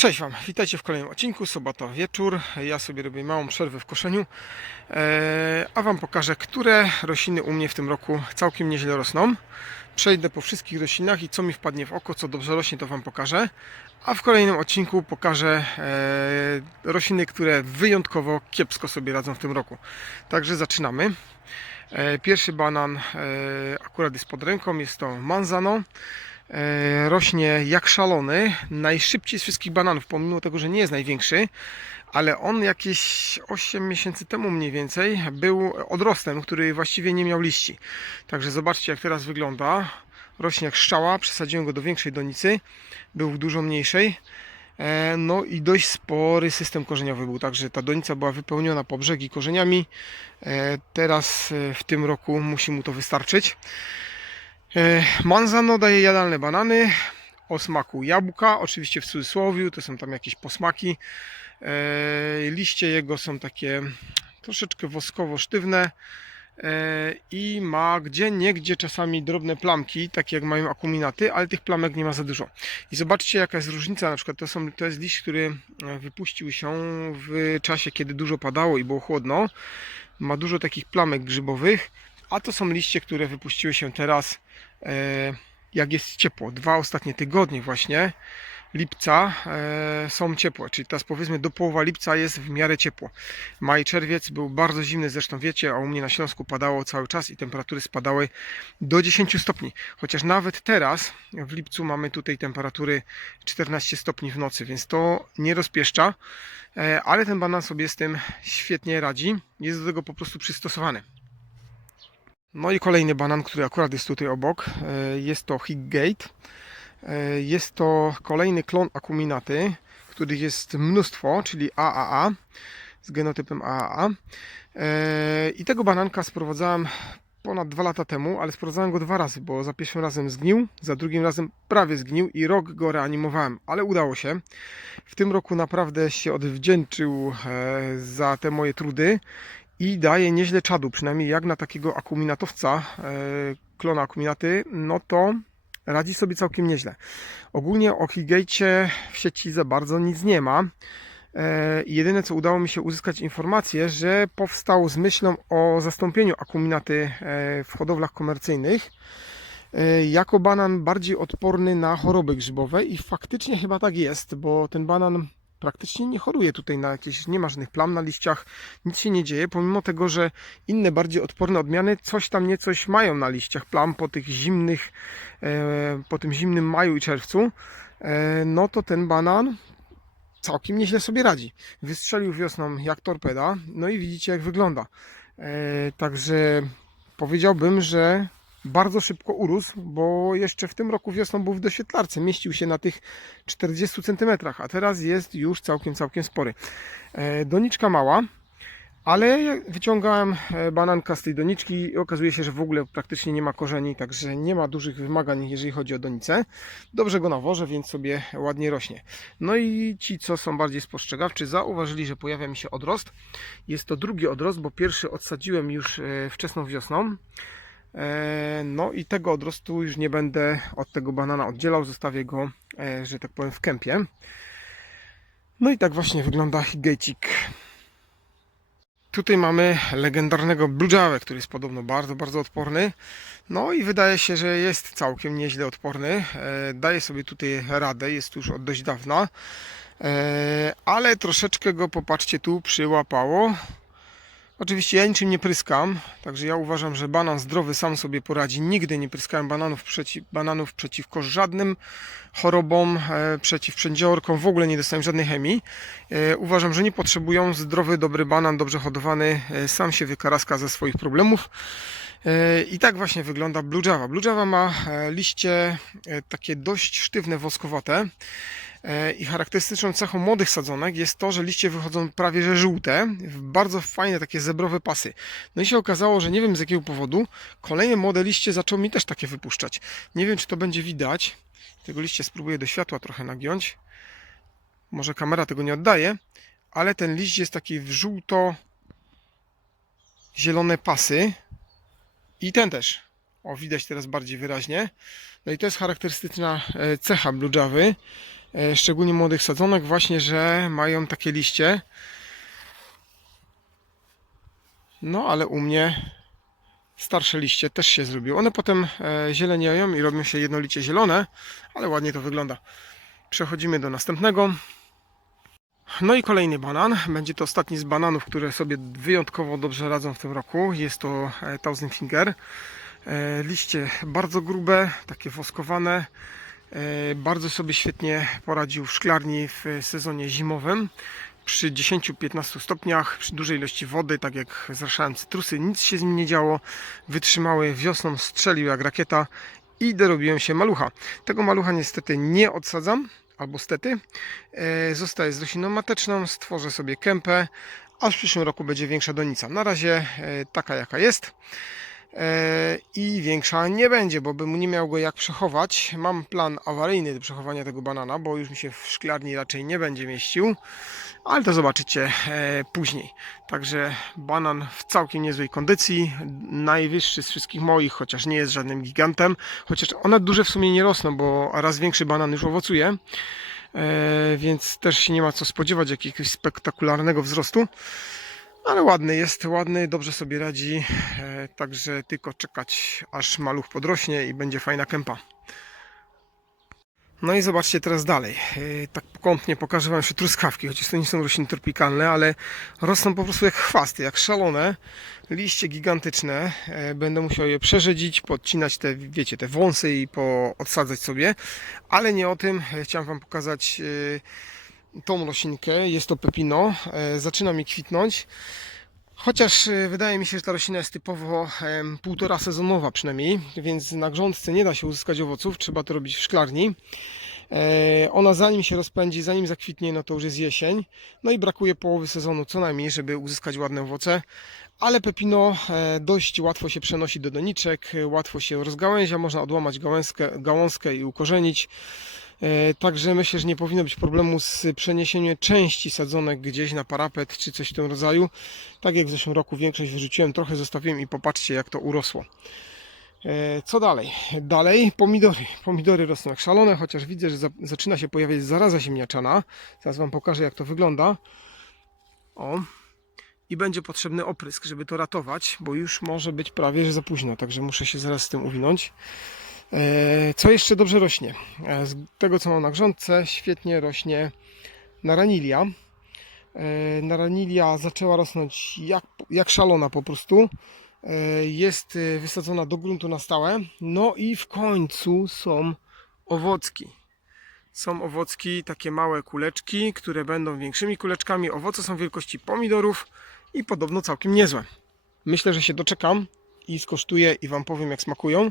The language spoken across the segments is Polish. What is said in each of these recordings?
Cześć Wam, witajcie w kolejnym odcinku, sobota wieczór. Ja sobie robię małą przerwę w koszeniu, e, a Wam pokażę, które rośliny u mnie w tym roku całkiem nieźle rosną. Przejdę po wszystkich roślinach i co mi wpadnie w oko, co dobrze rośnie, to Wam pokażę. A w kolejnym odcinku pokażę e, rośliny, które wyjątkowo kiepsko sobie radzą w tym roku. Także zaczynamy. E, Pierwszy banan akurat jest pod ręką, jest to Manzano. E, Rośnie jak szalony, najszybciej z wszystkich bananów, pomimo tego, że nie jest największy, ale on jakieś 8 miesięcy temu mniej więcej był odrostem, który właściwie nie miał liści. Także zobaczcie jak teraz wygląda. Rośnie jak szczała, przesadziłem go do większej donicy, był w dużo mniejszej. E, No i dość spory system korzeniowy był, także ta donica była wypełniona po brzegi korzeniami. E, Teraz w tym roku musi mu to wystarczyć. E, Manzano daje jadalne banany o smaku jabłka, oczywiście w cudzysłowie, to są tam jakieś posmaki. E, Liście jego są takie troszeczkę woskowo-sztywne e, i ma gdzie niegdzie czasami drobne plamki, takie jak mają akuminaty, ale tych plamek nie ma za dużo. I zobaczcie jaka jest różnica, na przykład to, są, to jest liść, który wypuścił się w czasie, kiedy dużo padało i było chłodno. Ma dużo takich plamek grzybowych, a to są liście, które wypuściły się teraz, e, jak jest ciepło. Dwa ostatnie tygodnie właśnie lipca e, są ciepłe, czyli teraz powiedzmy do połowa lipca jest w miarę ciepło. Maj, czerwiec był bardzo zimny, zresztą wiecie, a u mnie na Śląsku padało cały czas i temperatury spadały do 10 stopni. Chociaż nawet teraz w lipcu mamy tutaj temperatury 14 stopni w nocy, więc to nie rozpieszcza, e, ale ten banan sobie z tym świetnie radzi. Jest do tego po prostu przystosowany. No i kolejny banan, który akurat jest tutaj obok, e, jest to Higgate. E, Jest to kolejny klon akuminaty, których jest mnóstwo, czyli AAA z genotypem AAA. E, I tego bananka sprowadzałem ponad dwa lata temu, ale sprowadzałem go dwa razy, bo za pierwszym razem zgnił, za drugim razem prawie zgnił i rok go reanimowałem, ale udało się. W tym roku naprawdę się odwdzięczył za te moje trudy i daje nieźle czadu, przynajmniej jak na takiego akuminatowca, e, klona akuminaty, no to radzi sobie całkiem nieźle. Ogólnie o Higate w sieci za bardzo nic nie ma. E, Jedyne co udało mi się uzyskać informację, że powstał z myślą o zastąpieniu akuminaty e, w hodowlach komercyjnych jako banan bardziej odporny na choroby grzybowe i faktycznie chyba tak jest, bo ten banan praktycznie nie choruje tutaj na jakieś, nie ma żadnych plam na liściach, nic się nie dzieje, pomimo tego, że inne bardziej odporne odmiany coś tam niecoś mają na liściach plam po tych zimnych, e, po tym zimnym maju i czerwcu, e, no to ten banan całkiem nieźle sobie radzi. Wystrzelił wiosną jak torpeda, no i widzicie jak wygląda. E, Także powiedziałbym, że bardzo szybko urósł, bo jeszcze w tym roku wiosną był w doświetlarce, mieścił się na tych 40 cm, a teraz jest już całkiem, całkiem spory. E, Doniczka mała, ale wyciągałem e, bananka z tej doniczki i okazuje się, że w ogóle praktycznie nie ma korzeni, także nie ma dużych wymagań, jeżeli chodzi o donicę. Dobrze go nawożę, więc sobie ładnie rośnie. No i ci, co są bardziej spostrzegawczy, zauważyli, że pojawia mi się odrost. Jest to drugi odrost, bo pierwszy odsadziłem już e, wczesną wiosną. E, No i tego odrostu już nie będę od tego banana oddzielał, zostawię go, e, że tak powiem, w kępie. No i tak właśnie wygląda higejcik. Tutaj mamy legendarnego Java, który jest podobno bardzo, bardzo odporny. No i wydaje się, że jest całkiem nieźle odporny. E, Daje sobie tutaj radę, jest już od dość dawna. Ale troszeczkę go, popatrzcie, tu przyłapało. Oczywiście ja niczym nie pryskam, także ja uważam, że banan zdrowy sam sobie poradzi. Nigdy nie pryskałem bananów, przeciw, bananów przeciwko żadnym chorobom, e, przeciw przędziorkom, w ogóle nie dostałem żadnej chemii. E, uważam, że nie potrzebują. Zdrowy, dobry banan, dobrze hodowany, e, sam się wykaraska ze swoich problemów. E, I tak właśnie wygląda Blue Java. Blue Java ma e, liście e, takie dość sztywne, woskowate. I charakterystyczną cechą młodych sadzonek jest to, że liście wychodzą prawie że żółte, w bardzo fajne takie zebrowe pasy. No i się okazało, że nie wiem z jakiego powodu, kolejne młode liście zaczęły mi też takie wypuszczać. Nie wiem, czy to będzie widać. Tego liście spróbuję do światła trochę nagiąć. Może kamera tego nie oddaje, ale ten liść jest taki w żółto zielone pasy. I ten też. O, widać teraz bardziej wyraźnie. No i to jest charakterystyczna e, cecha Blue szczególnie młodych sadzonek, właśnie, że mają takie liście. No, ale u mnie starsze liście też się zrobiły. One potem e, zielenieją i robią się jednolicie zielone, ale ładnie to wygląda. Przechodzimy do następnego. No i kolejny banan. Będzie to ostatni z bananów, które sobie wyjątkowo dobrze radzą w tym roku. Jest to e, Thousand Finger. E, Liście bardzo grube, takie woskowane. E, Bardzo sobie świetnie poradził w szklarni w sezonie zimowym. Przy 10-15 stopniach, przy dużej ilości wody, tak jak zraszałem cytrusy, nic się z nim nie działo. Wytrzymały wiosną, strzelił jak rakieta i dorobiłem się malucha. Tego malucha niestety nie odsadzam, albo stety. E, Zostaje z rośliną mateczną, stworzę sobie kępę, a w przyszłym roku będzie większa donica. Na razie e, taka jaka jest. E, I większa nie będzie, bo bym nie miał go jak przechować. Mam plan awaryjny do przechowania tego banana, bo już mi się w szklarni raczej nie będzie mieścił, ale to zobaczycie e, później. Także banan w całkiem niezłej kondycji, najwyższy z wszystkich moich, chociaż nie jest żadnym gigantem, chociaż one duże w sumie nie rosną, bo raz większy banan już owocuje, e, więc też się nie ma co spodziewać jakiegoś spektakularnego wzrostu. Ale ładny jest, ładny, dobrze sobie radzi, e, także tylko czekać aż maluch podrośnie i będzie fajna kępa. No i zobaczcie teraz dalej. E, Tak pokątnie pokażę Wam jeszcze truskawki, chociaż to nie są rośliny tropikalne, ale rosną po prostu jak chwasty, jak szalone. Liście gigantyczne. E, Będę musiał je przerzedzić, podcinać te, wiecie, te wąsy i poodsadzać sobie. Ale nie o tym. Chciałem Wam pokazać tą roślinkę. Jest to pepino. E, Zaczyna mi kwitnąć. Chociaż e, wydaje mi się, że ta roślina jest typowo półtora sezonowa przynajmniej, więc na grządce nie da się uzyskać owoców, trzeba to robić w szklarni. E, Ona zanim się rozpędzi, zanim zakwitnie, no to już jest jesień. No i brakuje połowy sezonu co najmniej, żeby uzyskać ładne owoce. Ale pepino dość łatwo się przenosi do doniczek, łatwo się rozgałęzia, można odłamać gałązkę, gałązkę i ukorzenić. E, Także myślę, że nie powinno być problemu z przeniesieniem części sadzonek gdzieś na parapet czy coś w tym rodzaju. Tak jak w zeszłym roku większość wyrzuciłem, trochę zostawiłem i popatrzcie jak to urosło. E, Co dalej? Dalej pomidory. Pomidory rosną jak szalone, chociaż widzę, że za- zaczyna się pojawiać zaraza ziemniaczana. Zaraz Wam pokażę jak to wygląda. O. I będzie potrzebny oprysk, żeby to ratować, bo już może być prawie że za późno, także muszę się zaraz z tym uwinąć. E, Co jeszcze dobrze rośnie? E, Z tego co mam na grządce świetnie rośnie naranilia. E, Naranilia zaczęła rosnąć jak, jak szalona po prostu. Jest wysadzona do gruntu na stałe. No i w końcu są owocki. Są owocki, takie małe kuleczki, które będą większymi kuleczkami. Owoce są wielkości pomidorów i podobno całkiem niezłe. Myślę, że się doczekam i skosztuję i Wam powiem jak smakują.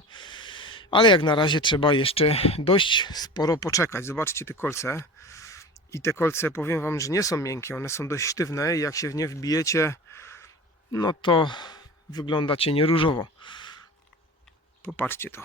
Ale jak na razie trzeba jeszcze dość sporo poczekać. Zobaczcie te kolce. I te kolce powiem Wam, że nie są miękkie, one są dość sztywne i jak się w nie wbijecie, no to wyglądacie nieróżowo. Popatrzcie to.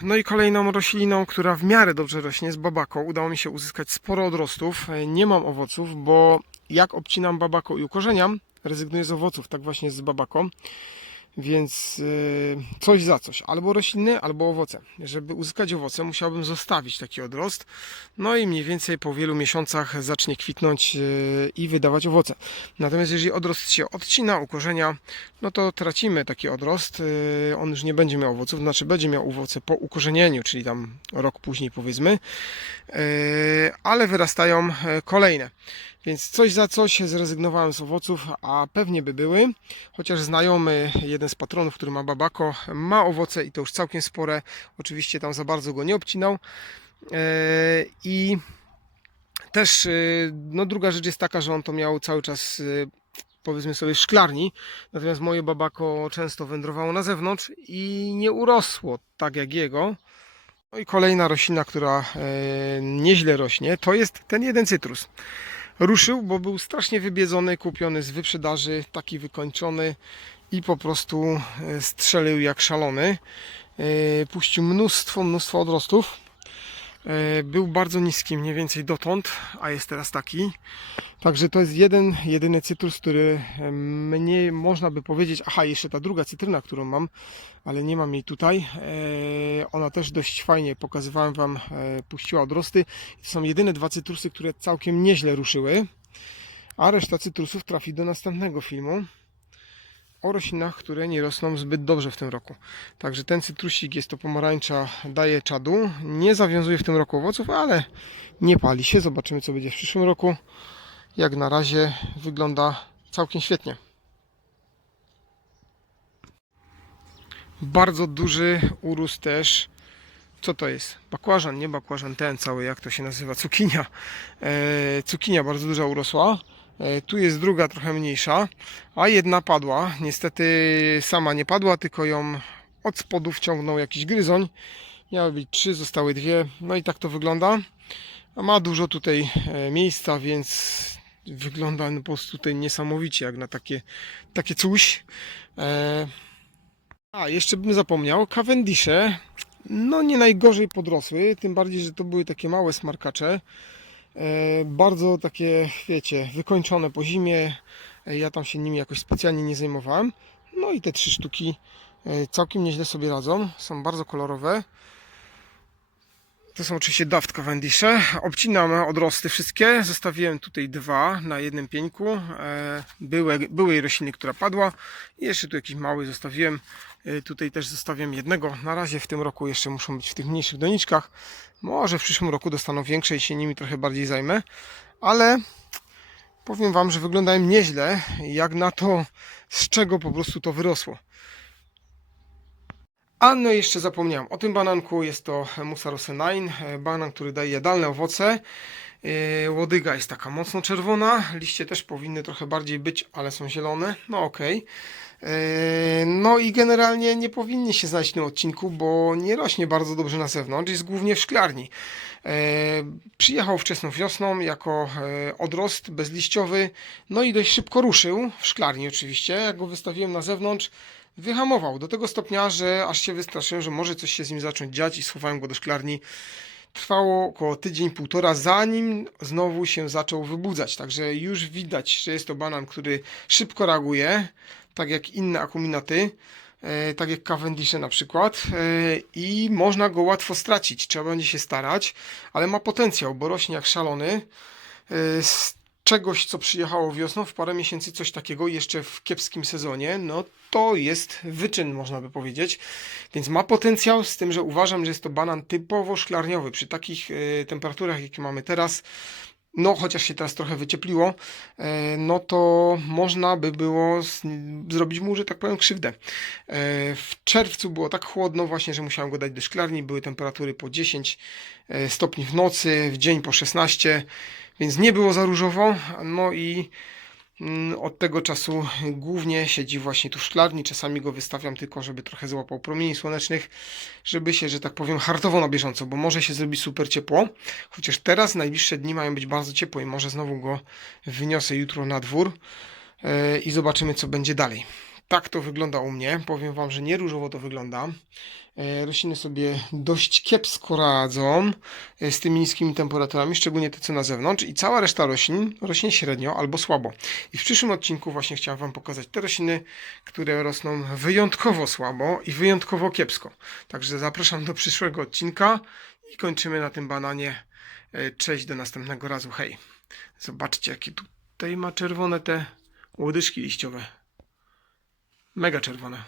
No i kolejną rośliną, która w miarę dobrze rośnie, jest babako. Udało mi się uzyskać sporo odrostów. E, Nie mam owoców, bo jak obcinam babako i ukorzeniam, rezygnuję z owoców. Tak właśnie z babako. Więc yy, coś za coś. Albo rośliny, albo owoce. Żeby uzyskać owoce, musiałbym zostawić taki odrost. No i mniej więcej po wielu miesiącach zacznie kwitnąć yy, i wydawać owoce. Natomiast jeżeli odrost się odcina, ukorzenia, no to tracimy taki odrost. Yy, on już nie będzie miał owoców, znaczy będzie miał owoce po ukorzenieniu, czyli tam rok później powiedzmy. Ale wyrastają kolejne. Więc coś za coś zrezygnowałem z owoców, a pewnie by były. Chociaż znajomy, jeden z patronów, który ma babako, ma owoce i to już całkiem spore. Oczywiście tam za bardzo go nie obcinał. Eee, I też, yy, no druga rzecz jest taka, że on to miał cały czas, yy, powiedzmy sobie, szklarni. Natomiast moje babako często wędrowało na zewnątrz i nie urosło tak jak jego. No i kolejna roślina, która e, nieźle rośnie, to jest ten jeden cytrus ruszył, bo był strasznie wybiedzony, kupiony z wyprzedaży, taki wykończony i po prostu e, strzelił jak szalony. E, Puścił mnóstwo, mnóstwo odrostów. E, był bardzo niski, mniej więcej dotąd, a jest teraz taki. Także to jest jeden, jedyny cytrus, który e, mnie można by powiedzieć, aha, jeszcze ta druga cytryna, którą mam, ale nie mam jej tutaj. E, Ona też dość fajnie, pokazywałem Wam, puściła odrosty. To są jedyne dwa cytrusy, które całkiem nieźle ruszyły, a reszta cytrusów trafi do następnego filmu o roślinach, które nie rosną zbyt dobrze w tym roku. Także ten cytrusik jest to pomarańcza, daje czadu. Nie zawiązuje w tym roku owoców, ale nie pali się. Zobaczymy, co będzie w przyszłym roku. Jak na razie wygląda całkiem świetnie. Bardzo duży urósł też. Co to jest? Bakłażan, nie bakłażan, ten cały, jak to się nazywa? Cukinia. E, cukinia bardzo duża urosła. E, Tu jest druga trochę mniejsza, a jedna padła. Niestety sama nie padła, tylko ją od spodu wciągnął jakiś gryzoń. Miały być trzy, zostały dwie. No i tak to wygląda. Ma dużo tutaj e, miejsca, więc wygląda po prostu tutaj niesamowicie jak na takie, takie coś. E, A, jeszcze bym zapomniał, Cavendishe no nie najgorzej podrosły, tym bardziej, że to były takie małe smarkacze. E, bardzo takie, wiecie, wykończone po zimie. E, Ja tam się nimi jakoś specjalnie nie zajmowałem. No i te trzy sztuki e, całkiem nieźle sobie radzą. Są bardzo kolorowe. To są oczywiście Daft Cavendishe. Obcinam odrosty wszystkie. Zostawiłem tutaj dwa na jednym pieńku. E, Były, byłej rośliny, która padła. I jeszcze tu jakiś mały zostawiłem. E, Tutaj też zostawiam jednego. Na razie w tym roku jeszcze muszą być w tych mniejszych doniczkach. Może w przyszłym roku dostaną większe i się nimi trochę bardziej zajmę. Ale powiem Wam, że wyglądają nieźle, jak na to, z czego po prostu to wyrosło. A no jeszcze zapomniałem o tym bananku, jest to Musa Rosenine, banan, który daje jadalne owoce. E, Łodyga jest taka mocno czerwona, liście też powinny trochę bardziej być, ale są zielone, no okej. E, No i generalnie nie powinni się znaleźć w tym odcinku, bo nie rośnie bardzo dobrze na zewnątrz, jest głównie w szklarni. E, Przyjechał wczesną wiosną jako odrost bezliściowy, no i dość szybko ruszył, w szklarni oczywiście. Jak go wystawiłem na zewnątrz, wyhamował do tego stopnia, że aż się wystraszyłem, że może coś się z nim zacząć dziać i schowałem go do szklarni. Trwało około tydzień, półtora, zanim znowu się zaczął wybudzać. Także już widać, że jest to banan, który szybko reaguje, tak jak inne akuminaty, e, tak jak Cavendishe na przykład, e, i można go łatwo stracić. Trzeba będzie się starać, ale ma potencjał, bo rośnie jak szalony. Czegoś, co przyjechało wiosną, w parę miesięcy coś takiego, jeszcze w kiepskim sezonie, no to jest wyczyn, można by powiedzieć. Więc ma potencjał, z tym, że uważam, że jest to banan typowo szklarniowy. Przy takich e, temperaturach, jakie mamy teraz, no chociaż się teraz trochę wyciepliło, e, no to można by było z, zrobić mu, że tak powiem, krzywdę. E, W czerwcu było tak chłodno właśnie, że musiałem go dać do szklarni, były temperatury po 10 e, stopni w nocy, w dzień po 16, więc nie było za różowo, no i od tego czasu głównie siedzi właśnie tu w szklarni. Czasami go wystawiam tylko, żeby trochę złapał promieni słonecznych, żeby się, że tak powiem, hartował na bieżąco, bo może się zrobić super ciepło. Chociaż teraz najbliższe dni mają być bardzo ciepłe i może znowu go wyniosę jutro na dwór e, i zobaczymy, co będzie dalej. Tak to wygląda u mnie. Powiem Wam, że nie różowo to wygląda. E, Rośliny sobie dość kiepsko radzą e, z tymi niskimi temperaturami, szczególnie te co na zewnątrz i cała reszta roślin rośnie średnio albo słabo. I w przyszłym odcinku właśnie chciałem Wam pokazać te rośliny, które rosną wyjątkowo słabo i wyjątkowo kiepsko. Także zapraszam do przyszłego odcinka i kończymy na tym bananie. E, Cześć, do następnego razu. Hej. Zobaczcie, jakie tutaj ma czerwone te łodyżki liściowe. Mega czerwone.